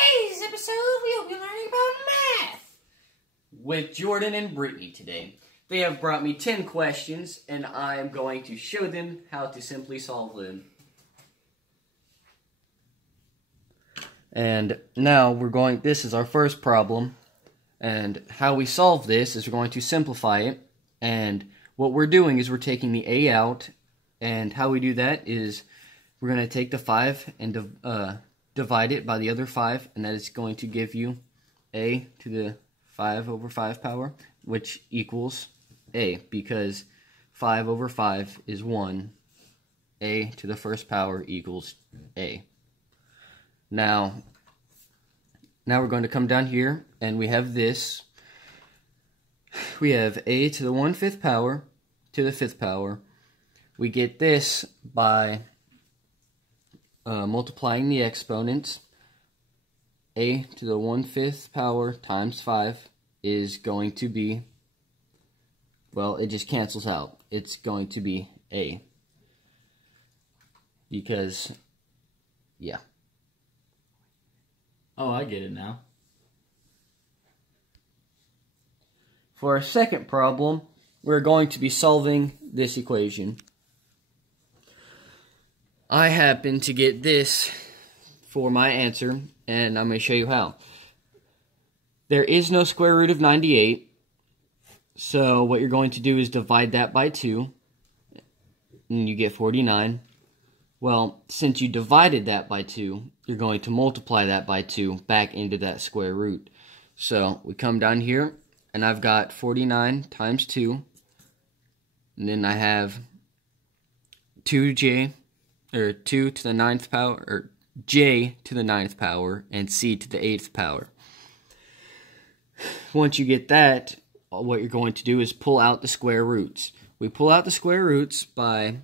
today's episode, we'll be learning about math with Jordan and Brittany today. They have brought me 10 questions, and I am going to show them how to simply solve them. And now this is our first problem, and how we solve this is we're going to simplify it, and what we're doing is we're taking the a out, and how we do that is we're going to take the 5 and divide it by the other 5, and that is going to give you a to the 5 over 5 power, which equals a, because 5 over 5 is 1. A to the first power equals a. Now we're going to come down here, and we have this. We have a to the 1/5 power to the 5th power. We get this by multiplying the exponents. A to the 1/5 power times 5 is going to be, well, it just cancels out. It's going to be a. Because, yeah. Oh, I get it now. For our second problem, we're going to be solving this equation. I happen to get this for my answer, and I'm going to show you how. There is no square root of 98, so what you're going to do is divide that by 2, and you get 49. Well, since you divided that by 2, you're going to multiply that by 2 back into that square root. So we come down here, and I've got 49 times 2, and then I have 2j, or 2 to the 9th power, or j to the 9th power, and c to the 8th power. Once you get that, what you're going to do is pull out the square roots. We pull out the square roots by,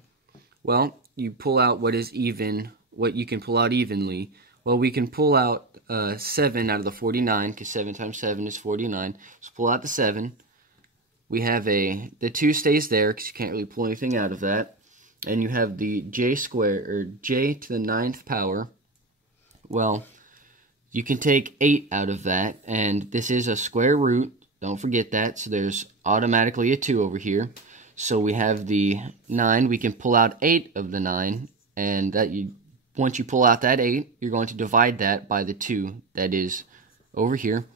well, you pull out what is even, what you can pull out evenly. Well, we can pull out 7 out of the 49, because 7 times 7 is 49. So pull out the 7. We have the 2 stays there, because you can't really pull anything out of that. And you have the j squared, or j to the 9th power. Well, you can take 8 out of that, and this is a square root. Don't forget that. So there's automatically a 2 over here. So we have the 9. We can pull out 8 of the 9, and once you pull out that 8, you're going to divide that by the 2 that is over here.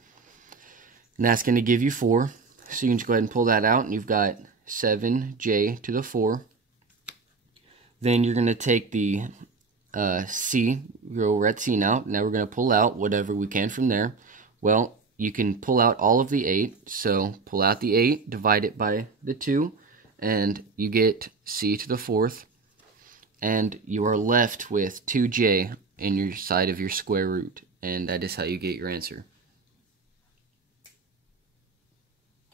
And that's going to give you 4. So you can just go ahead and pull that out, and you've got 7j to the 4. Then you're going to take the c, we're at c now. Now we're going to pull out whatever we can from there. Well, you can pull out all of the 8. So pull out the 8, divide it by the 2. And you get c to the 4th, and you are left with 2j in your side of your square root, and that is how you get your answer.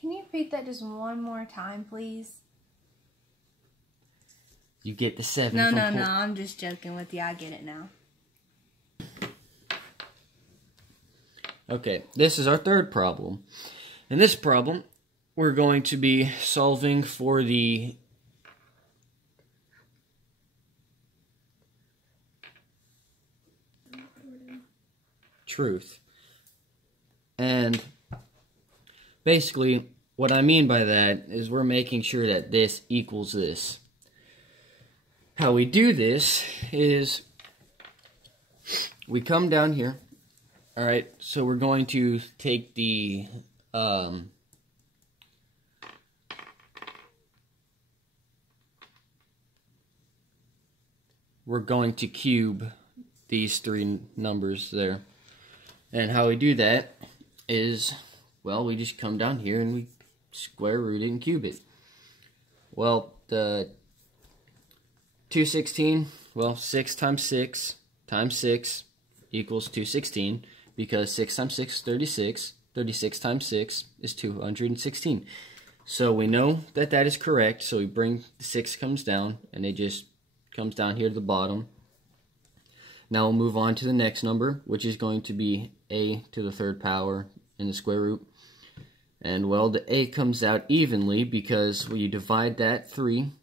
Can you repeat that just one more time, please? You get the 7. No, I'm just joking with you. I get it now. Okay, this is our third problem. In this problem, we're going to be solving for the truth. And basically, what I mean by that is we're making sure that this equals this. How we do this is we come down here. Alright, so we're going to take the we're going to cube these 3 numbers there. And how we do that is, well, we just come down here and we square root it and cube it. Well, the 216, well, 6 times 6 times 6 equals 216, because 6 times 6 is 36. 36 times 6 is 216. So we know that that is correct, so we bring the 6 comes down, and it just comes down here to the bottom. Now we'll move on to the next number, which is going to be a to the 3rd power in the square root. And, well, the a comes out evenly because when you divide that 3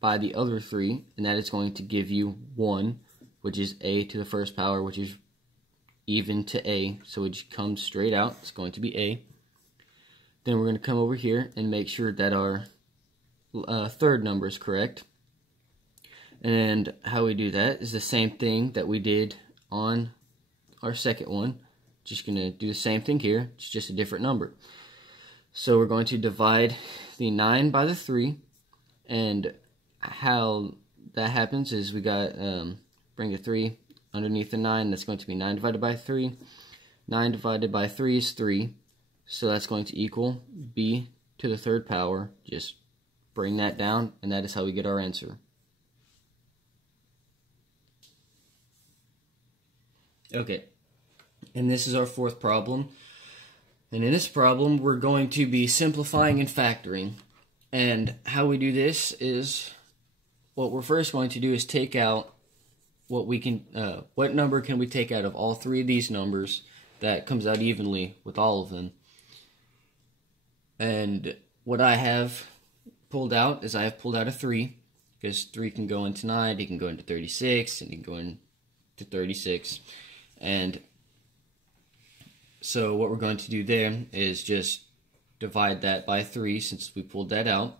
by the other 3, and that is going to give you 1. which is a to the first power, which is even to a, so it comes straight out. It's going to be a. Then we're going to come over here and make sure that our third number is correct. And how we do that is the same thing that we did on our second one. Just going to do the same thing here. It's just a different number. So we're going to divide the 9 by the 3. And how that happens is we got bring the 3 underneath the 9. That's going to be 9 divided by 3. 9 divided by 3 is 3. So that's going to equal b to the third power. Just bring that down, and that is how we get our answer. Okay, and this is our fourth problem. And in this problem, we're going to be simplifying and factoring. And how we do this is, what we're first going to do is take out what we can, what number can we take out of all three of these numbers that comes out evenly with all of them. And what I have pulled out is I have pulled out a 3, because 3 can go into 9, it can go into 36, and it can go into 36. And so what we're going to do there is just divide that by 3, since we pulled that out.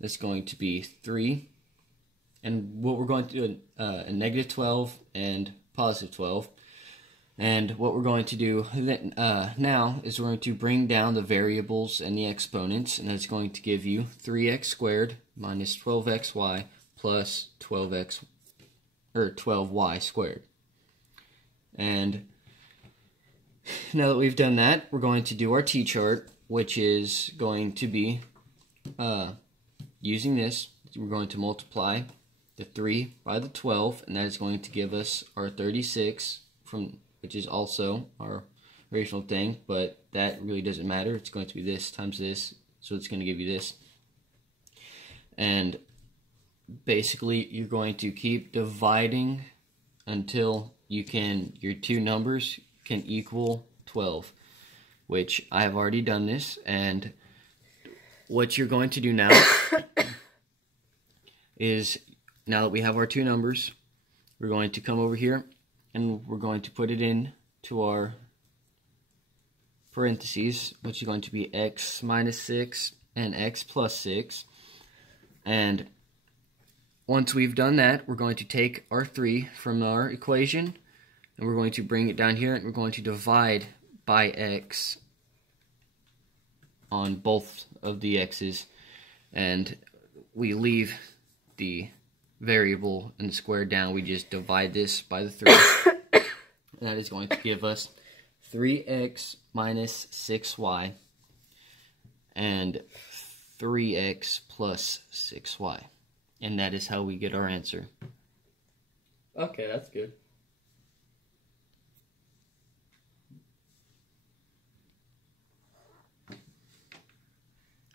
That's going to be 3. And what we're going to do, a negative 12 and positive 12. And what we're going to do now is we're going to bring down the variables and the exponents, and that's going to give you 3x squared minus 12xy plus 12y squared. And now that we've done that, we're going to do our t-chart, which is going to be using this. We're going to multiply the 3 by the 12, and that is going to give us our 36, which is also our original thing, but that really doesn't matter. It's going to be this times this, so it's going to give you this. And basically, you're going to keep dividing until your two numbers can equal 12, which I have already done this. And what you're going to do now is, now that we have our two numbers, we're going to come over here and we're going to put it in to our parentheses, which is going to be x minus 6 and x plus 6. And once we've done that, we're going to take our 3 from our equation, and we're going to bring it down here, and we're going to divide by x on both of the x's, and we leave the variable and the square down. We just divide this by the 3, and that is going to give us 3x minus 6y and 3x plus 6y. And that is how we get our answer. Okay, that's good.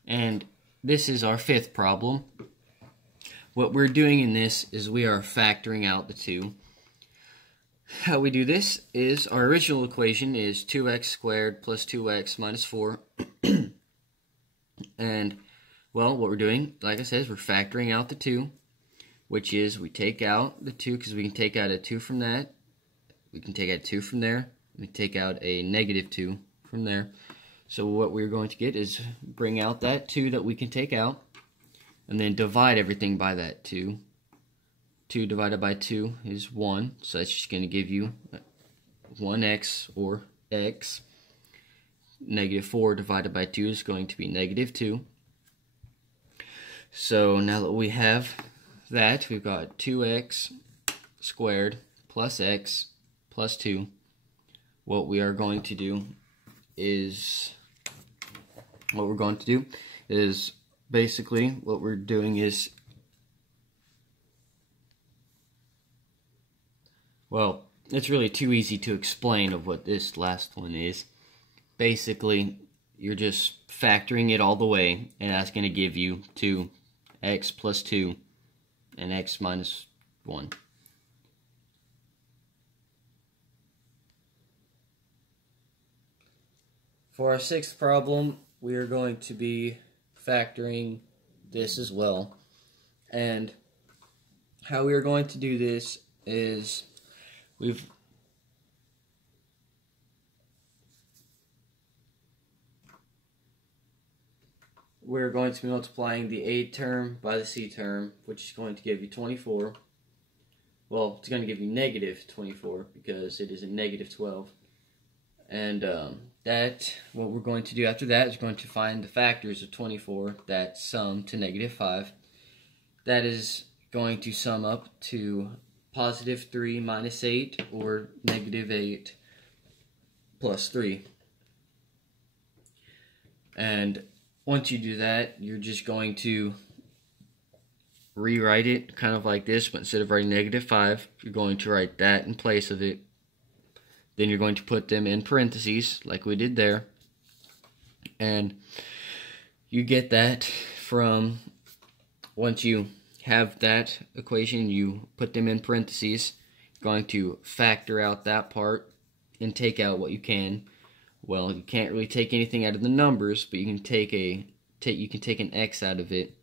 And this is our fifth problem. What we're doing in this is we are factoring out the 2. How we do this is, our original equation is 2x squared plus 2x minus 4. And, well, what we're doing, like I said, is we're factoring out the 2, which is we take out the 2, because we can take out a 2 from that. We can take out 2 from there. We can take out a negative 2 from there. So what we're going to get is bring out that 2 that we can take out, and then divide everything by that 2. 2 divided by 2 is 1, so that's just going to give you 1x, or x. Negative 4 divided by 2 is going to be negative 2. So now that we have that, we've got 2x squared plus x plus 2. What we are going to do is, basically what we're doing is, well, it's really too easy to explain of what this last one is. Basically, you're just factoring it all the way, and that's going to give you 2x plus 2 and x minus 1. For our sixth problem, we are going to be factoring this as well. And how we are going to do this is, we're going to be multiplying the A term by the C term, which is going to give you 24. Well, it's going to give you negative 24 because it is a negative 12. And what we're going to do after that is going to find the factors of 24 that sum to negative 5. That is going to sum up to positive 3 minus 8, or negative 8 plus 3. And once you do that, you're just going to rewrite it kind of like this, but instead of writing negative 5, you're going to write that in place of it. Then you're going to put them in parentheses, like we did there. And you get that from, once you have that equation, you put them in parentheses. You're going to factor out that part and take out what you can. Well, you can't really take anything out of the numbers, but you can take an x out of it.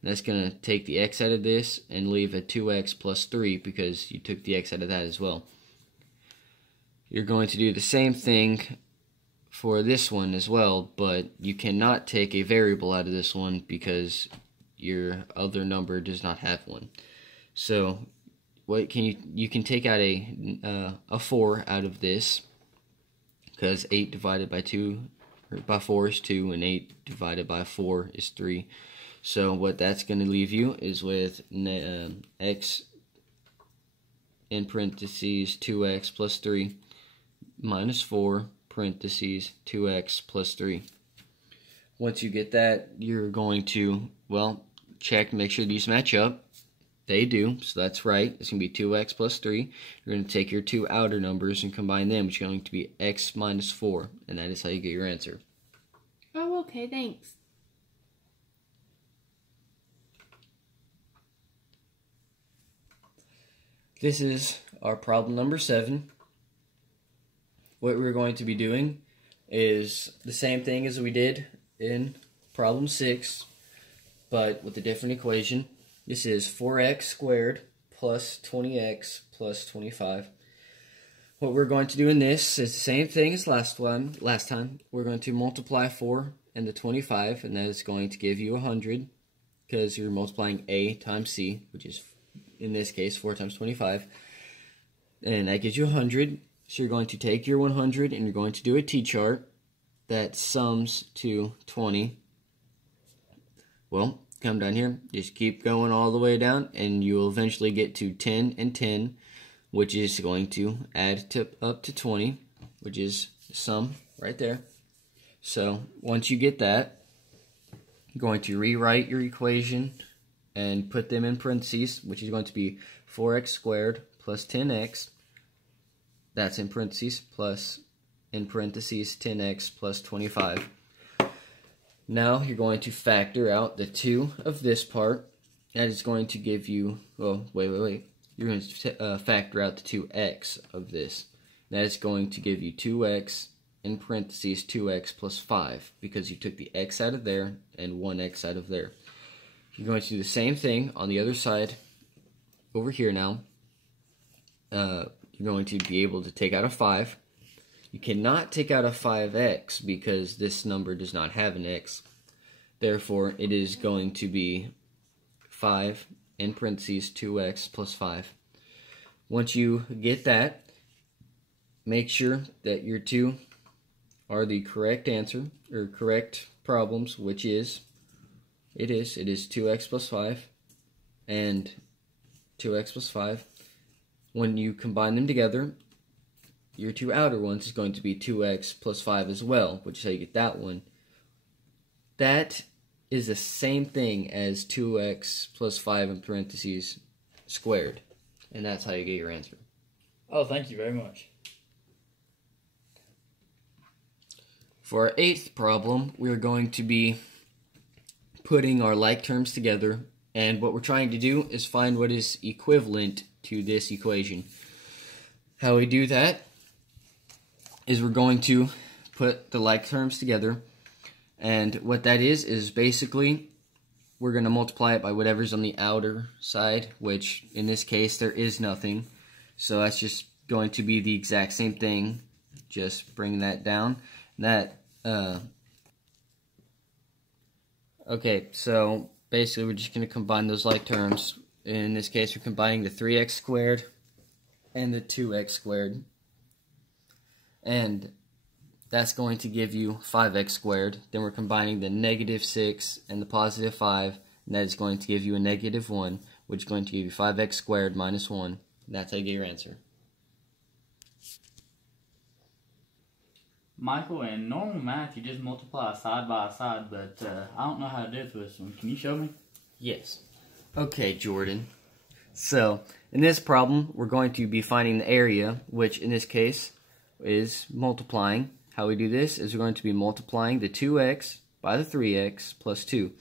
And that's going to take the x out of this and leave a 2x plus 3 because you took the x out of that as well. You're going to do the same thing for this one as well, but you cannot take a variable out of this one because your other number does not have one. So what can you can take out a 4 out of this, because 8 divided by 4 is 2, and 8 divided by 4 is 3. So what that's going to leave you is with x in parentheses 2x plus 3 minus 4 parentheses 2x plus 3. Once you get that, you're going to, well, check, make sure these match up. They do, so that's right. It's going to be 2x plus 3. You're going to take your two outer numbers and combine them, which is going to be x minus 4, and that is how you get your answer. Oh, okay, thanks. This is our problem number 7. What we're going to be doing is the same thing as we did in problem 6, but with a different equation. This is 4x squared plus 20x plus 25. What we're going to do in this is the same thing as last time. We're going to multiply 4 and the 25, and that is going to give you 100, because you're multiplying a times c, which is, in this case, 4 times 25. And that gives you 100. So you're going to take your 100 and you're going to do a t-chart that sums to 20. Well, come down here, just keep going all the way down, and you will eventually get to 10 and 10, which is going to add up to 20, which is the sum right there. So once you get that, you're going to rewrite your equation and put them in parentheses, which is going to be 4x squared plus 10x, that's in parentheses, plus, in parentheses, 10x plus 25. Now you're going to factor out the 2 of this part. That is going to give you, well, wait. You're going to factor out the 2x of this. That is going to give you 2x, in parentheses, 2x plus 5, because you took the x out of there and 1x out of there. You're going to do the same thing on the other side over here now. You're going to be able to take out a 5. You cannot take out a 5x because this number does not have an x. Therefore, it is going to be 5 in parentheses 2x plus 5. Once you get that, make sure that your 2 are the correct answer, or correct problems, which is, it is 2x plus 5 and 2x plus 5. When you combine them together, your two outer ones is going to be 2x plus 5 as well, which is how you get that one. That is the same thing as 2x plus 5 in parentheses squared, and that's how you get your answer. Oh, thank you very much. For our 8th problem, we are going to be putting our like terms together, and what we're trying to do is find what is equivalent to this equation. How we do that is we're going to put the like terms together, and what that is basically we're going to multiply it by whatever's on the outer side, which in this case there is nothing, so that's just going to be the exact same thing. Just bring that down. Okay, so basically we're just going to combine those like terms. In this case, we're combining the 3x squared and the 2x squared. And that's going to give you 5x squared. Then we're combining the negative 6 and the positive 5, and that is going to give you a negative 1, which is going to give you 5x squared minus 1. And that's how you get your answer. Michael, in normal math, you just multiply side by side, but I don't know how to do it for this one. Can you show me? Yes. Okay, Jordan. So, in this problem, we're going to be finding the area, which in this case is multiplying. How we do this is we're going to be multiplying the 2x by the 3x plus 2.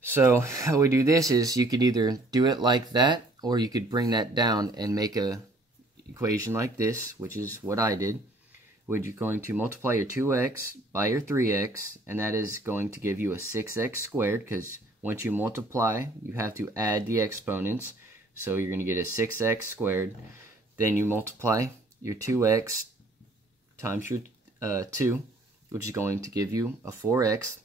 So how we do this is you could either do it like that, or you could bring that down and make a equation like this, which is what I did. Where you're going to multiply your 2x by your 3x, and that is going to give you a 6x squared, because once you multiply, you have to add the exponents. So you're going to get a 6x squared. Then you multiply your 2x times your 2, which is going to give you a 4x,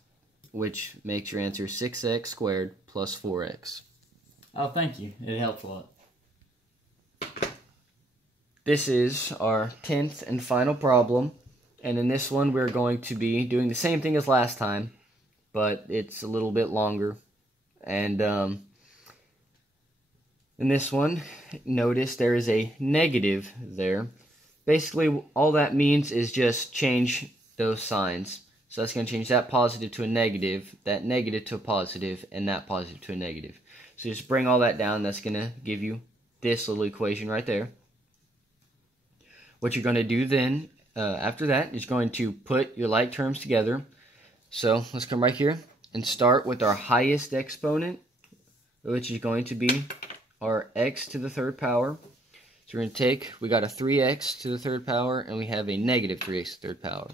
which makes your answer 6x squared plus 4x. Oh, thank you. It helps a lot. This is our 10th and final problem, and in this one we're going to be doing the same thing as last time, but it's a little bit longer. And in this one, notice there is a negative there. Basically, all that means is just change those signs. So that's going to change that positive to a negative, that negative to a positive, and that positive to a negative. So just bring all that down. That's going to give you this little equation right there. What you're going to do then, after that, is going to put your like terms together. So let's come right here and start with our highest exponent, which is going to be our x to the third power. So we're going to take, we got a 3x to the third power, and we have a negative 3x to the third power.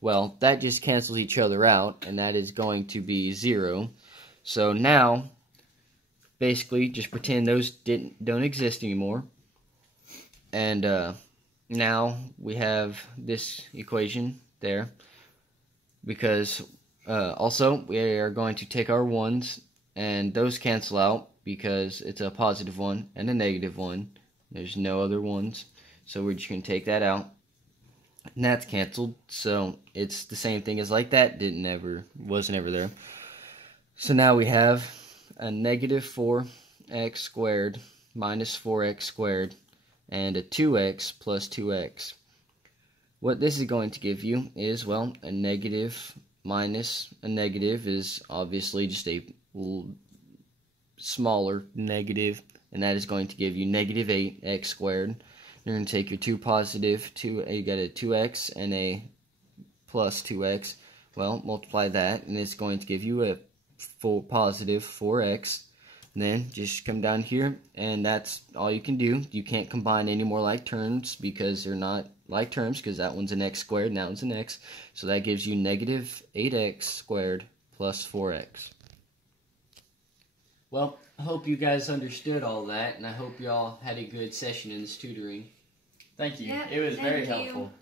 Well, that just cancels each other out, and that is going to be 0. So now, basically, just pretend those don't exist anymore. And now we have this equation there, because also we are going to take our 1's, and those cancel out because it's a positive 1 and a negative 1. There's no other 1's, so we're just going to take that out, and that's canceled. So it's the same thing as like that, wasn't ever there. So now we have a negative 4x squared minus 4x squared and a 2x plus 2x. What this is going to give you is, well, a negative minus a negative is obviously just a smaller negative, and that is going to give you negative 8x squared. You're going to take your 2 positive, you got a 2x and a plus 2x. Well, multiply that, and it's going to give you a full positive 4x. And then just come down here, and that's all you can do. You can't combine any more like terms because they're not like terms, because that one's an x squared and that one's an x. So that gives you negative 8x squared plus 4x. Well, I hope you guys understood all that, and I hope y'all had a good session in this tutoring. Thank you. Yeah, It was very thank you. helpful.